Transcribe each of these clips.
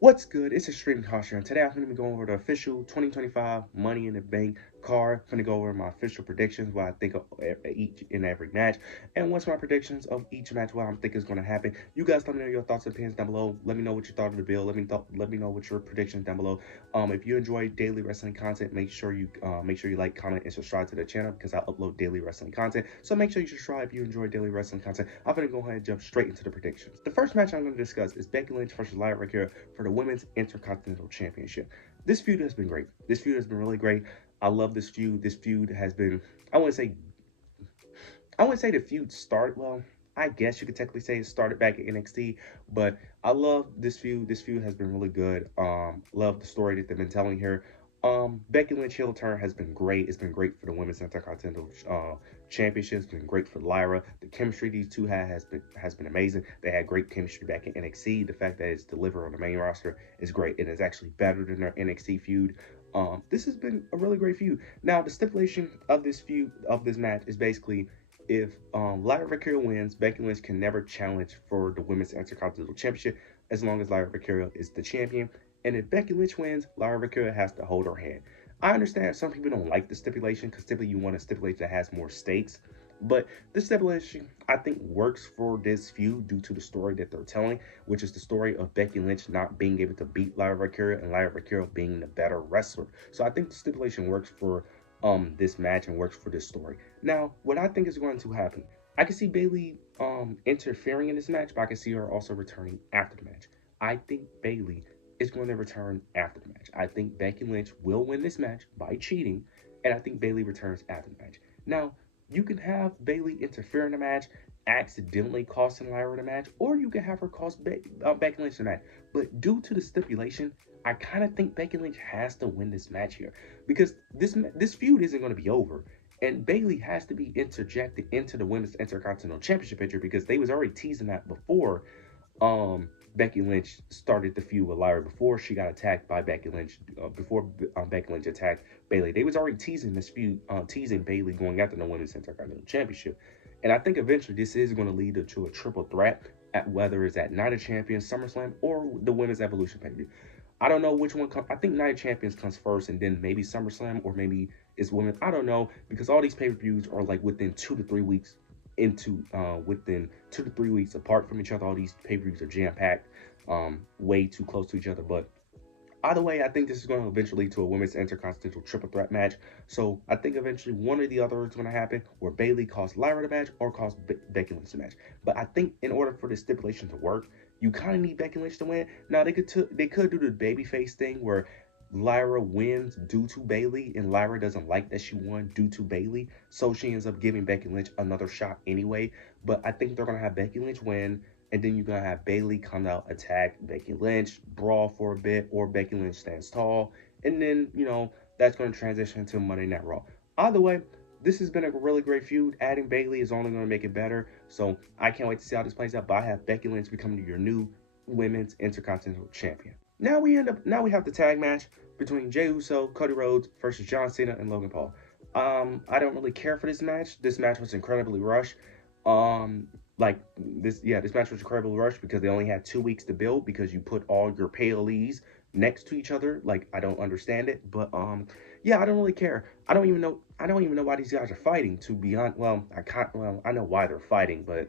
What's good? It's Extreme Caution, and today I'm going to be going over the official 2025 Money in the Bank card. I'm going to go over my official predictions, what I think of each and every match, and what's my predictions of each match, what I think is going to happen. You guys let me know your thoughts and opinions down below. Let me know what you thought of the bill. Let me know what your predictions down below. If you enjoy daily wrestling content, make sure you like, comment, and subscribe to the channel because I upload daily wrestling content. So make sure you subscribe if you enjoy daily wrestling content. I'm going to go ahead and jump straight into the predictions. The first match I'm going to discuss is Becky Lynch versus Lyra Valkyria for the Women's Intercontinental Championship. This feud has been great. This feud has been really great. I love this feud. This feud has been, I wouldn't say the feud started, well, I guess you could technically say it started back at NXT, but I love this feud. This feud has been really good. Love the story that they've been telling here. Becky Lynch heel turn has been great. It's been great for the Women's Intercontinental Championship. It's been great for Lyra. The chemistry these two has been amazing. They had great chemistry back in NXT. The fact that it's delivered on the main roster is great. It is actually better than their NXT feud. This has been a really great feud. Now, the stipulation of this match is basically if Lyra Valkyria wins, Becky Lynch can never challenge for the Women's Intercontinental Championship as long as Lyra Valkyria is the champion. And if Becky Lynch wins, Lyra Valkyria has to hold her hand. I understand some people don't like the stipulation because typically you want a stipulation that has more stakes. But this stipulation, I think, works for this feud due to the story that they're telling, which is the story of Becky Lynch not being able to beat Lyra Valkyria and Lyra Valkyria being the better wrestler. So I think the stipulation works for this match and works for this story. Now, what I think is going to happen, I can see Bayley interfering in this match, but I can see her also returning after the match. I think Bayley is going to return after the match. I think Becky Lynch will win this match by cheating, and I think Bayley returns after the match. Now, you can have Bayley interfere in the match, accidentally costing Lyra the match, or you can have her cost Becky Lynch the match. But due to the stipulation, I kind of think Becky Lynch has to win this match here because this feud isn't going to be over. And Bayley has to be interjected into the Women's Intercontinental Championship picture because they was already teasing that before Becky Lynch started the feud with Lyra, before she got attacked by Becky Lynch, before Becky Lynch attacked Bayley. They was already teasing this feud, teasing Bayley going after the Women's Intercontinental Championship. And I think eventually this is going to lead to a triple threat at whether it's at Night of Champions, SummerSlam, or the Women's Evolution pay-per-view. I don't know which one comes. I think Night of Champions comes first, and then maybe SummerSlam, or maybe it's Women. I don't know, because all these pay-per-views are like within 2 to 3 weeks within 2 to 3 weeks apart from each other. All these pay-per-views are jam-packed, way too close to each other. But either way, I think this is going to eventually lead to a Women's Intercontinental Triple Threat match. So I think eventually one or the other is going to happen, where Bayley costs Lyra the match or costs Becky Lynch the match. But I think in order for the stipulation to work, you kind of need Becky Lynch to win. Now they could do the babyface thing where Lyra wins due to Bayley, and Lyra doesn't like that she won due to Bayley, so she ends up giving Becky Lynch another shot anyway. But I think they're gonna have Becky Lynch win, and then you're gonna have Bayley come out, attack Becky Lynch, brawl for a bit, or Becky Lynch stands tall, and then that's gonna transition to Monday Night Raw. Either way, this has been a really great feud. Adding Bayley is only going to make it better. So I can't wait to see how this plays out. But I have Becky Lynch becoming your new Women's Intercontinental Champion. Now we have the tag match between Jey Uso, Cody Rhodes versus John Cena and Logan Paul. I don't really care for this match. This match was incredibly rushed. This match was incredibly rushed because they only had 2 weeks to build, because you put all your PLEs next to each other. Like, I don't understand it, but yeah, I don't really care. I don't even know why these guys are fighting, to be honest. I know why they're fighting, but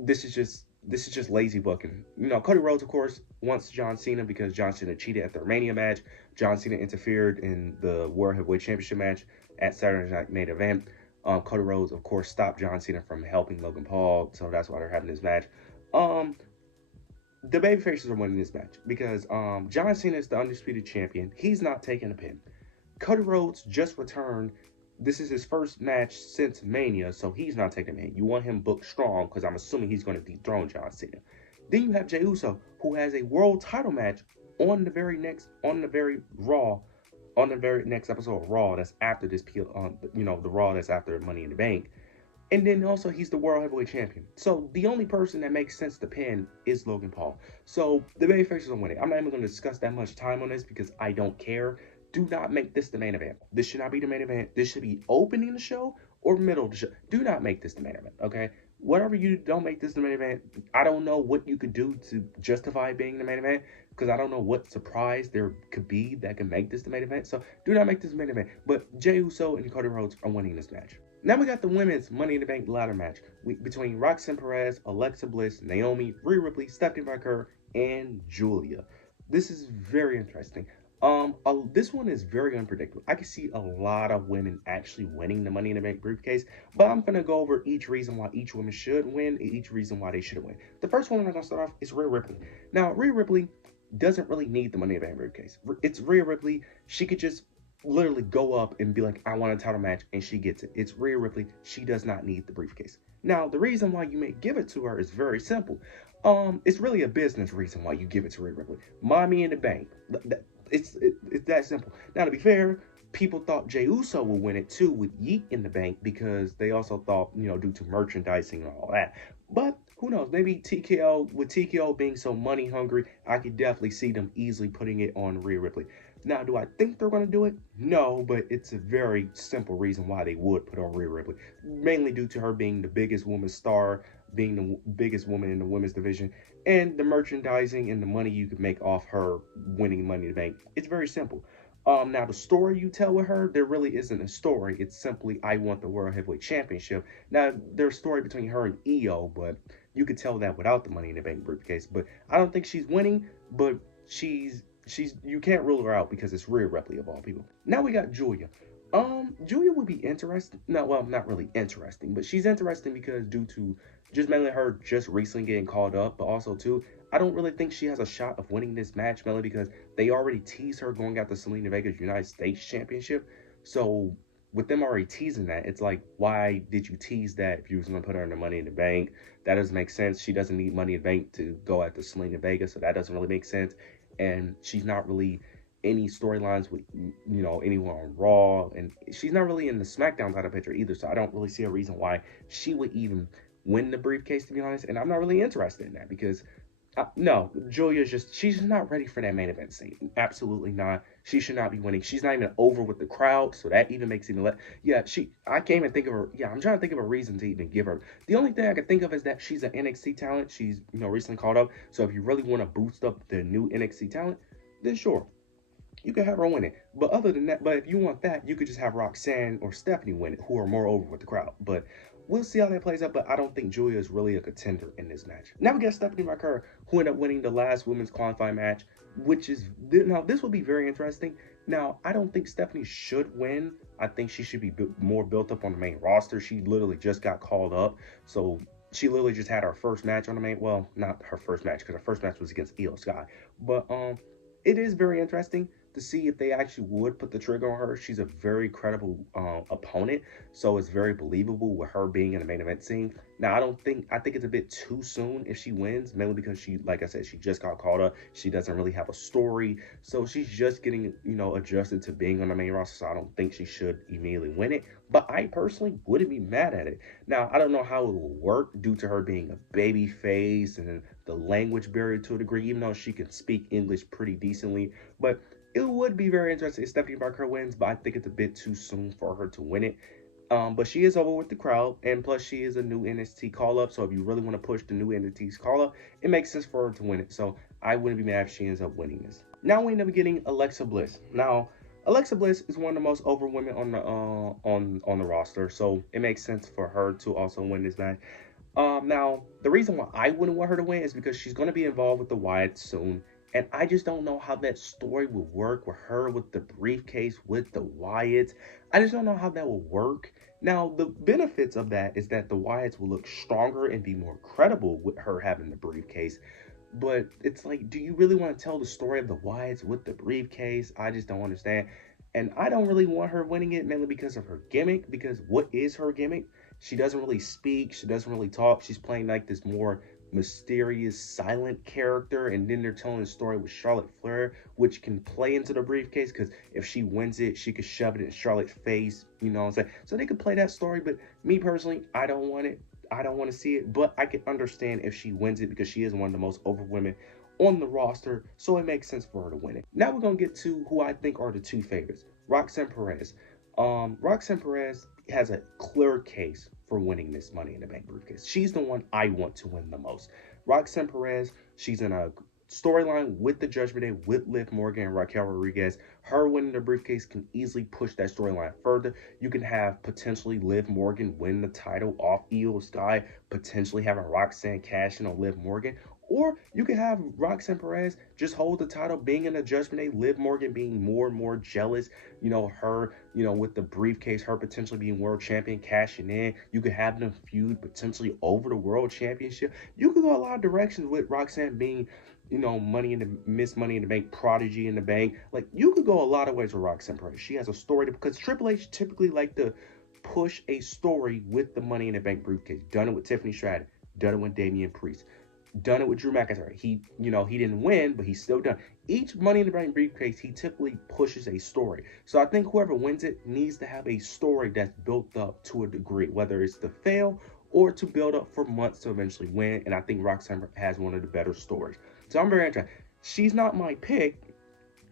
this is just lazy booking. Cody Rhodes, of course, wants John Cena because John Cena cheated at their Mania match. John Cena interfered in the World Heavyweight Championship match at Saturday Night Main Event. Cody Rhodes, of course, stopped John Cena from helping Logan Paul, so that's why they're having this match. The babyfaces are winning this match because John Cena is the undisputed champion. He's not taking a pin. Cody Rhodes just returned. This is his first match since Mania, so he's not taking a pin. You want him booked strong because I'm assuming he's going to dethrone John Cena. Then you have Jey Uso, who has a world title match on the very next episode of Raw. That's after this, the Raw that's after Money in the Bank. And then also, he's the World Heavyweight Champion. So the only person that makes sense to pin is Logan Paul. So the babyfaces are winning. I'm not even going to discuss that much time on this because I don't care. Do not make this the main event. This should not be the main event. This should be opening the show or middle of the show. Do not make this the main event, okay? whatever you don't make this the main event, I don't know what you could do to justify being the main event because I don't know what surprise there could be that can make this the main event. So do not make this the main event. But Jey Uso and Cody Rhodes are winning this match. Now we got the women's Money in the Bank ladder match between Roxanne Perez, Alexa Bliss, Naomi, Rhea Ripley, Stephanie McMahon, and Julia. This is very interesting. This one is very unpredictable. I can see a lot of women actually winning the Money in the Bank briefcase, but I'm gonna go over each reason why each woman should win and each reason why they shouldn't win. The first one I'm gonna start off is Rhea Ripley. Now, Rhea Ripley doesn't really need the Money in the Bank briefcase. It's Rhea Ripley. She could just literally go up and be like, I want a title match, and she gets it. It's Rhea Ripley. She does not need the briefcase. Now, the reason why you may give it to her is very simple. It's really a business reason why you give it to Rhea Ripley. Money in the Bank. It's that simple. Now, to be fair, people thought Jey Uso would win it too with Yeet in the Bank because they also thought, due to merchandising and all that. But who knows? Maybe TKO, with TKO being so money hungry, I could definitely see them easily putting it on Rhea Ripley. Now, do I think they're going to do it? No, but it's a very simple reason why they would put on Rhea Ripley. Mainly due to her being the biggest woman star, being the biggest woman in the women's division, and the merchandising and the money you could make off her winning Money in the Bank. It's very simple. Now the story you tell with her, there really isn't a story. It's simply, I want the World Heavyweight Championship. Now, there's a story between her and Io, but you could tell that without the Money in the Bank briefcase. But I don't think she's winning, but she's you can't rule her out because it's Rhea Ripley of all people. Now we got Julia. Julia would be interesting. No, well, not really interesting, but she's interesting because due to just mainly her just recently getting called up, but also too, I don't really think she has a shot of winning this match, mainly because they already teased her going after Zelina Vega's United States Championship. So with them already teasing that, it's like, why did you tease that if you was gonna put her in the Money in the Bank? That doesn't make sense. She doesn't need Money in the Bank to go after Zelina Vega, so that doesn't really make sense. And she's not really any storylines with anyone on Raw, and she's not really in the SmackDown title picture either. So I don't really see a reason why she would even win the briefcase, to be honest. And I'm not really interested in that because no, Julia's she's just not ready for that main event scene. Absolutely not. She should not be winning. She's not even over with the crowd, so that even makes even less. Yeah, I can't even think of her. Yeah, I'm trying to think of a reason to even give her. The only thing I can think of is that she's an NXT talent. She's recently called up. So if you really want to boost up the new NXT talent, then sure, you could have her win it. But other than that, but if you want that, you could just have Roxanne or Stephanie win it, who are more over with the crowd. But we'll see how that plays out, but I don't think Julia is really a contender in this match. Now we got Stephanie McMahon, who ended up winning the last women's qualifying match, which is, now this will be very interesting. Now, I don't think Stephanie should win. I think she should be more built up on the main roster. She literally just got called up, so she literally just had her first match on the main, well, not her first match, because her first match was against Io Sky. But it is very interesting to see if they actually would put the trigger on her. She's a very credible opponent, so it's very believable with her being in the main event scene. Now, I think it's a bit too soon if she wins, mainly because she, like I said, she just got called up. She doesn't really have a story, so she's just getting, adjusted to being on the main roster, so I don't think she should immediately win it. But I personally wouldn't be mad at it. Now, I don't know how it will work due to her being a baby face and the language barrier to a degree, even though she can speak English pretty decently. But it would be very interesting if Stephanie Barker wins, but I think it's a bit too soon for her to win it. But she is over with the crowd, and plus she is a new NXT call-up, so if you really want to push the new NXT call-up, it makes sense for her to win it. So I wouldn't be mad if she ends up winning this. Now we end up getting Alexa Bliss. Now, Alexa Bliss is one of the most over women on the roster, so it makes sense for her to also win this match. Now, the reason why I wouldn't want her to win is because she's going to be involved with the Wyatts soon, and I just don't know how that story will work with her with the briefcase with the Wyatts. I just don't know how that will work. Now, the benefits of that is that the Wyatts will look stronger and be more credible with her having the briefcase. But it's like, do you really want to tell the story of the Wyatts with the briefcase? I just don't understand. And I don't really want her winning it, mainly because of her gimmick. Because what is her gimmick? She doesn't really speak. She doesn't really talk. She's playing like this more mysterious, silent character. And then they're telling a story with Charlotte Flair, which can play into the briefcase. Because if she wins it, she could shove it in Charlotte's face. You know what I'm saying? So they could play that story. But me personally, I don't want it. I don't want to see it. But I can understand if she wins it because she is one of the most over women on the roster, so it makes sense for her to win it. Now we're going to get to who I think are the two favorites. Roxanne Perez. Roxanne Perez has a clear case for winning this Money in the Bank briefcase. She's the one I want to win the most. Roxanne Perez, she's in a storyline with the Judgment Day with Liv Morgan and Raquel Rodriguez. Her winning the briefcase can easily push that storyline further. You can have potentially Liv Morgan win the title off Io Sky, potentially having Roxanne cash in on Liv Morgan. Or you could have Roxanne Perez just hold the title, being in the Judgment Day, Liv Morgan being more and more jealous, her, with the briefcase, her potentially being world champion, cashing in. You could have them feud potentially over the world championship. You could go a lot of directions with Roxanne being, Money in the Miss Money in the Bank, prodigy in the bank. Like, you could go a lot of ways with Roxanne Perez. She has a story because Triple H typically like to push a story with the Money in the Bank briefcase. Done it with Tiffany Stratton, done it with Damian Priest, done it with Drew McIntyre. He didn't win, but he's still done. Each Money in the Bank briefcase, he typically pushes a story. So I think whoever wins it needs to have a story that's built up to a degree, whether it's to fail or to build up for months to eventually win. And I think Roxanne has one of the better stories. So I'm very interested. She's not my pick,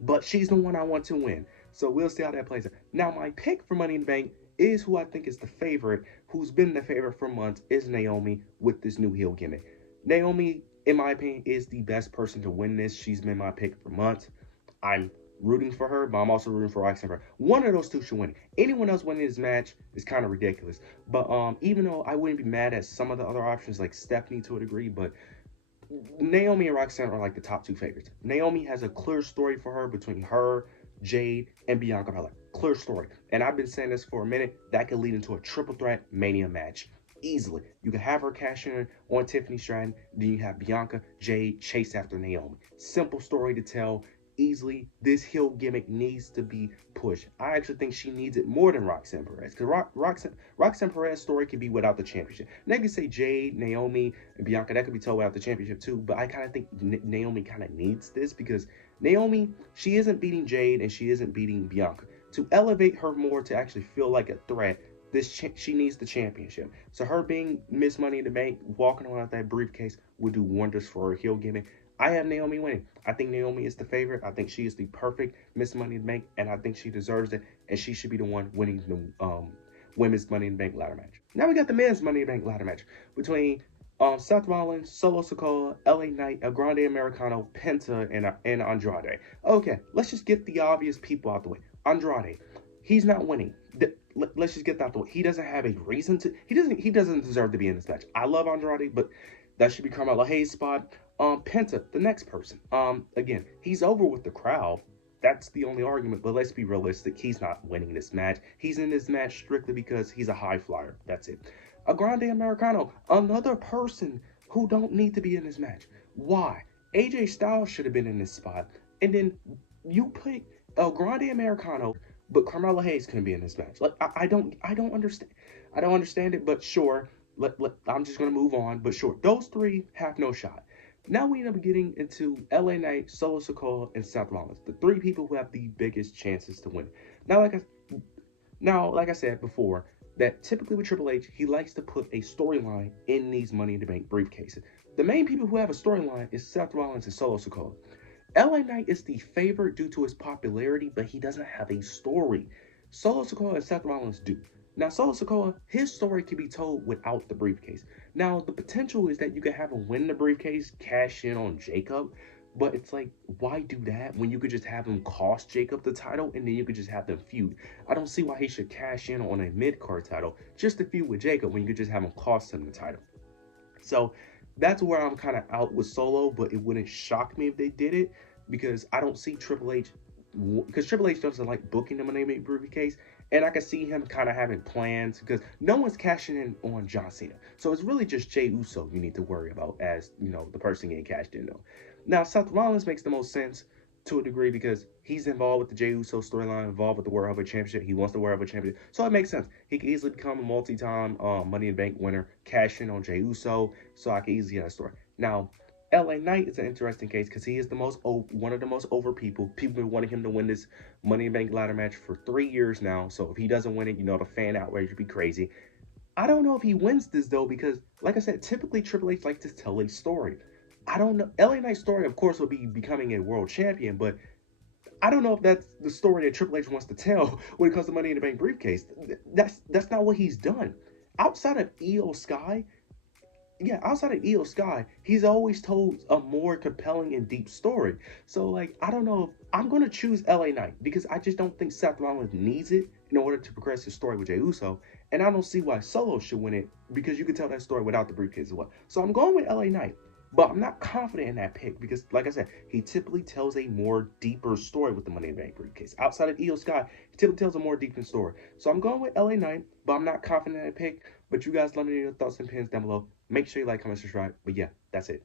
but she's the one I want to win. So we'll see how that plays out. Now, my pick for Money in the Bank is who I think is the favorite, who's been the favorite for months, is Naomi with this new heel gimmick. Naomi, in my opinion, is the best person to win this. She's been my pick for months. I'm rooting for her, but I'm also rooting for Roxanne. One of those two should win. Anyone else winning this match is kind of ridiculous. But even though I wouldn't be mad at some of the other options, like Stephanie to a degree, but Naomi and Roxanne are like the top two favorites. Naomi has a clear story for her between her, Jade, and Bianca Belair. Clear story. And I've been saying this for a minute. That could lead into a triple threat Mania match. Easily. You can have her cash in on Tiffany Stratton. Then you have Bianca, Jade, chase after Naomi. Simple story to tell. Easily, this heel gimmick needs to be pushed. I actually think she needs it more than Roxanne Perez. Because Roxanne Perez's story can be without the championship. Now you can say Jade, Naomi, and Bianca, that could be told without the championship too. But I kind of think Naomi kind of needs this because Naomi, she isn't beating Jade and she isn't beating Bianca. To elevate her more to actually feel like a threat, she needs the championship. So her being Miss Money in the Bank, walking around with that briefcase, would do wonders for her heel gimmick. I have Naomi winning. I think Naomi is the favorite. I think she is the perfect Miss Money in the Bank, and I think she deserves it, and she should be the one winning the Women's Money in the Bank ladder match. Now we got the Men's Money in the Bank ladder match between Seth Rollins, Solo Sikoa, LA Knight, El Grande Americano, Penta, and Andrade. Okay, let's just get the obvious people out the way. Andrade, he's not winning. Let's just get that out the way. He doesn't have a reason to. He doesn't deserve to be in this match. I love Andrade, but that should be Carmelo Hayes' spot. Penta, the next person. Again, he's over with the crowd. That's the only argument, but let's be realistic. He's not winning this match. He's in this match strictly because he's a high flyer. That's it. El Grande Americano, another person who don't need to be in this match. Why? AJ Styles should have been in this spot. And then you pick El Grande Americano, but Carmelo Hayes couldn't be in this match. Like, I don't understand. I don't understand it, but sure. I'm just going to move on. But sure, those three have no shot. Now we end up getting into LA Knight, Solo Sikoa, and Seth Rollins, the three people who have the biggest chances to win. Now, like I said before, that typically with Triple H, he likes to put a storyline in these Money in the Bank briefcases. The main people who have a storyline is Seth Rollins and Solo Sikoa. LA Knight is the favorite due to his popularity, but he doesn't have a story. Solo Sikoa and Seth Rollins do. Now, Solo Sikoa, his story can be told without the briefcase. Now, the potential is that you could have him win the briefcase, cash in on Jacob, but it's like, why do that when you could just have him cost Jacob the title and then you could just have them feud? I don't see why he should cash in on a mid-card title just to feud with Jacob when you could just have him cost him the title. So that's where I'm kind of out with Solo, but it wouldn't shock me if they did it because I don't see Triple H, because Triple H doesn't like booking the Money in the Bank briefcase. And I can see him kind of having plans because no one's cashing in on John Cena. So it's really just Jey Uso you need to worry about as, the person getting cashed in, though. Now, Seth Rollins makes the most sense to a degree because he's involved with the Jey Uso storyline, involved with the World Heavyweight Championship. He wants the World Heavyweight Championship. So it makes sense. He could easily become a multi-time Money in the Bank winner, cash in on Jey Uso. So I can easily get that story. Now, LA Knight is an interesting case because he is one of the most over people. People have been wanting him to win this Money in the Bank ladder match for 3 years now. So if he doesn't win it, the fan outrage would be crazy. I don't know if he wins this, though, because, like I said, typically Triple H likes to tell a story. I don't know. LA Knight's story, of course, will be becoming a world champion, but I don't know if that's the story that Triple H wants to tell when it comes to Money in the Bank briefcase. That's not what he's done. Outside of Io Sky, yeah, outside of Io Sky, he's always told a more compelling and deep story. So, like, I don't know if I'm gonna choose LA Knight because I just don't think Seth Rollins needs it in order to progress his story with Jey Uso, and I don't see why Solo should win it because you can tell that story without the briefcase as well. So I'm going with LA Knight. But I'm not confident in that pick because, like I said, he typically tells a more deeper story with the Money in the Bank briefcase. Outside of Io Sky, he typically tells a more deeper story. So I'm going with LA Knight, but I'm not confident in that pick. But you guys let me know your thoughts and opinions down below. Make sure you like, comment, subscribe. But yeah, that's it.